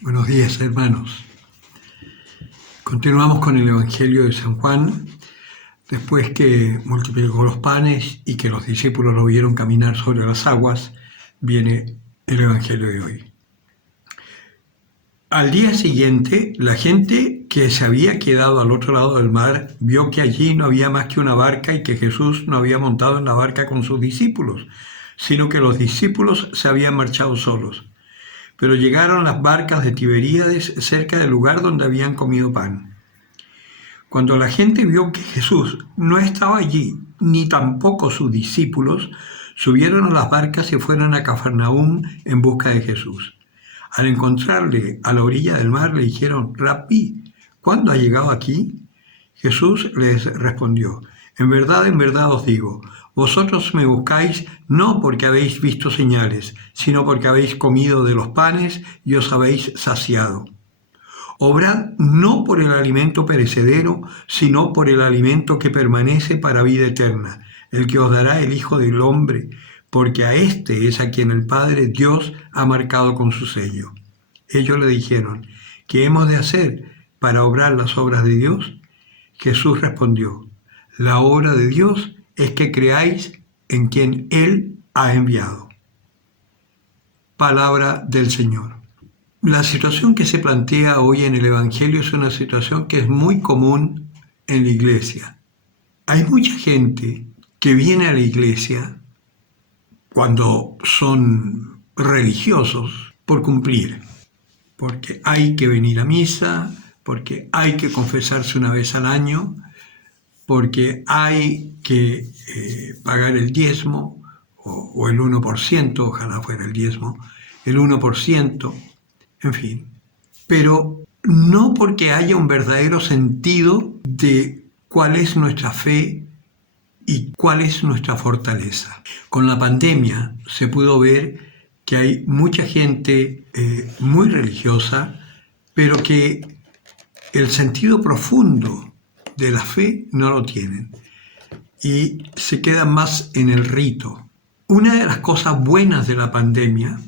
Buenos días, hermanos. Continuamos con el Evangelio de San Juan. Después que multiplicó los panes y que los discípulos lo vieron caminar sobre las aguas, viene el Evangelio de hoy. Al día siguiente, la gente que se había quedado al otro lado del mar vio que allí no había más que una barca y que Jesús no había montado en la barca con sus discípulos, sino que los discípulos se habían marchado solos. Pero llegaron las barcas de Tiberíades cerca del lugar donde habían comido pan. Cuando la gente vio que Jesús no estaba allí, ni tampoco sus discípulos, subieron a las barcas y fueron a Cafarnaúm en busca de Jesús. Al encontrarle a la orilla del mar, le dijeron: «Rabí, ¿cuándo ha llegado aquí?». Jesús les respondió: en verdad os digo, vosotros me buscáis no porque habéis visto señales, sino porque habéis comido de los panes y os habéis saciado. Obrad no por el alimento perecedero, sino por el alimento que permanece para vida eterna, el que os dará el Hijo del Hombre, porque a éste es a quien el Padre Dios ha marcado con su sello. Ellos le dijeron: ¿qué hemos de hacer para obrar las obras de Dios? Jesús respondió: la obra de Dios es que creáis en quien Él ha enviado. Palabra del Señor. La situación que se plantea hoy en el Evangelio es una situación que es muy común en la iglesia. Hay mucha gente que viene a la iglesia cuando son religiosos por cumplir, porque hay que venir a misa, porque hay que confesarse una vez al año, porque hay que pagar el diezmo o el 1%, ojalá fuera el diezmo, el 1%, en fin. Pero no porque haya un verdadero sentido de cuál es nuestra fe y cuál es nuestra fortaleza. Con la pandemia se pudo ver que hay mucha gente muy religiosa, pero que el sentido profundo de la fe no lo tienen y se quedan más en el rito. Una de las cosas buenas de la pandemia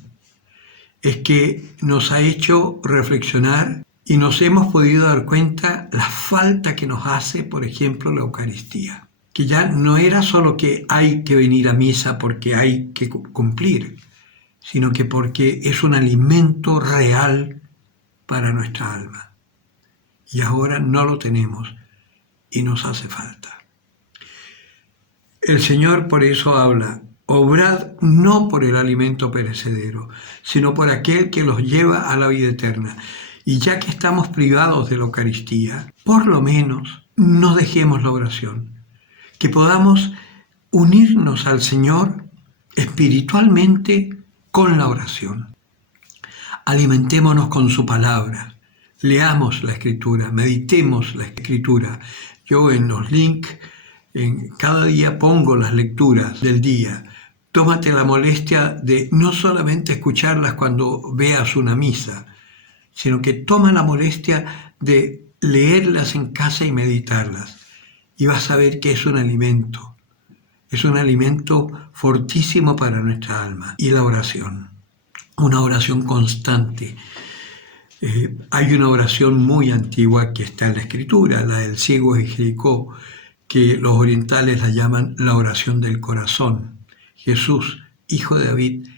es que nos ha hecho reflexionar y nos hemos podido dar cuenta la falta que nos hace, por ejemplo, la Eucaristía. Que ya no era solo que hay que venir a misa porque hay que cumplir, sino que porque es un alimento real para nuestra alma. Y ahora no lo tenemos y nos hace falta. El Señor por eso habla: obrad no por el alimento perecedero, sino por aquel que los lleva a la vida eterna. Y ya que estamos privados de la Eucaristía, por lo menos no dejemos la oración. Que podamos unirnos al Señor espiritualmente con la oración. Alimentémonos con su palabra. Leamos la Escritura, meditemos la Escritura. Yo en los links, cada día pongo las lecturas del día. Tómate la molestia de no solamente escucharlas cuando veas una misa, sino que toma la molestia de leerlas en casa y meditarlas. Y vas a ver que es un alimento fortísimo para nuestra alma. Y la oración, una oración constante. Hay una oración muy antigua que está en la Escritura, la del ciego de Jericó, que los orientales la llaman la oración del corazón. Jesús, Hijo de David,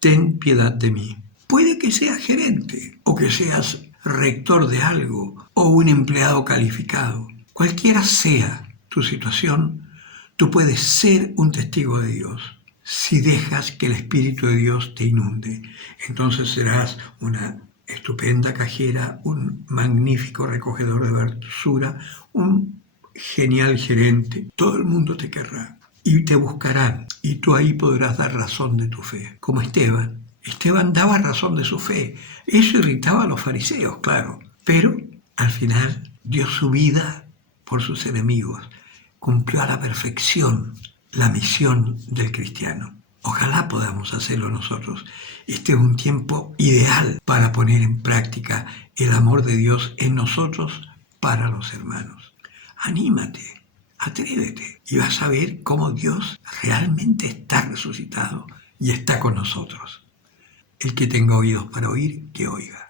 ten piedad de mí. Puede que seas gerente, o que seas rector de algo, o un empleado calificado. Cualquiera sea tu situación, tú puedes ser un testigo de Dios si dejas que el Espíritu de Dios te inunde. Entonces serás una estupenda cajera, un magnífico recogedor de basura, un genial gerente. Todo el mundo te querrá y te buscarán, y tú ahí podrás dar razón de tu fe, como Esteban. Esteban daba razón de su fe. Eso irritaba a los fariseos, claro, pero al final dio su vida por sus enemigos. Cumplió a la perfección la misión del cristiano. Ojalá podamos hacerlo nosotros. Este es un tiempo ideal para poner en práctica el amor de Dios en nosotros para los hermanos. Anímate, atrévete y vas a ver cómo Dios realmente está resucitado y está con nosotros. El que tenga oídos para oír, que oiga.